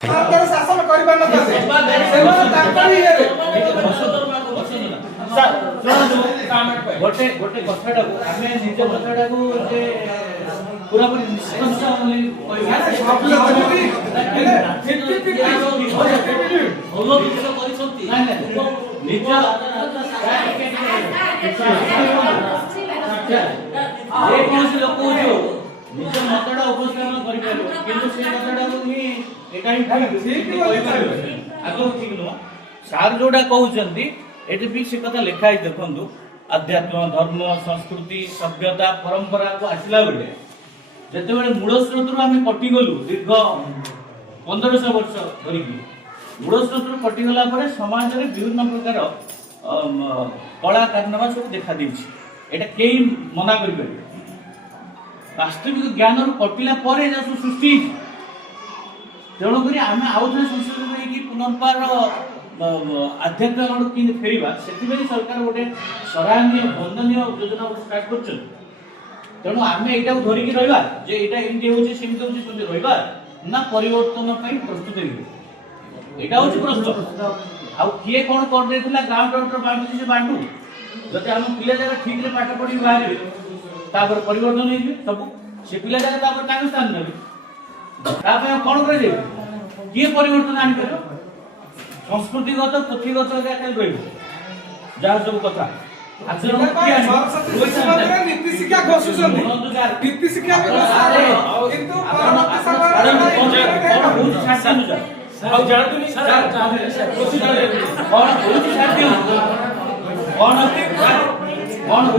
शासन गोटे गोटे कथाटा आमे निज कथाटा को जे पूरा पूरी निष्कर्ष बोली लोक निज मतटा उपस्थापन करि पारो किंतु से कथाटा को ही एकाई ठीक कहि पारो आगो ठीक न सार जोडा कहउचंती एटे भी से कथा लिखाई देखंतु अध्यात्म धर्म संस्कृति सभ्यता परंपरा को आसला बेले जते बेले मूल स्रोत रु आमे कटि गलु दीर्घ 1500 वर्ष धरि मूल स्रोत रु कटि गला परे समाज रे विभिन्न प्रकार कला कारनामा सब देखा देछि एटा केई मना करि पारे वास्तविक ज्ञान रु कटिला परे जसु सृष्टि तेणु करी आमे आउ थे संस्कृत में कि पुनर्बार आध्यात्मिक कि फेरवा से सरकार गोटे सराहनीय वंदनीय योजना स्टार्ट कर तेणु आम यहाँ धरिकी रहा जे यहाँ एमती होमती होती रहा ना परिवर्तन प्रस्तुत यहाँ हूँ प्रश्न आउ किए कौन कर गाँव डॉक्टर बांटू से बांटू जब आम पिला जगह ठीक से पाठ पढ़ी बाहर परिवर्तन हो सब से पिला जगह स्थान ने कौन कर किए परिवर्तन आनीपर संस्कृतिगत पुथीगत जहाँ सब कथा नीति शिक्षा नीति शिक्षा कौन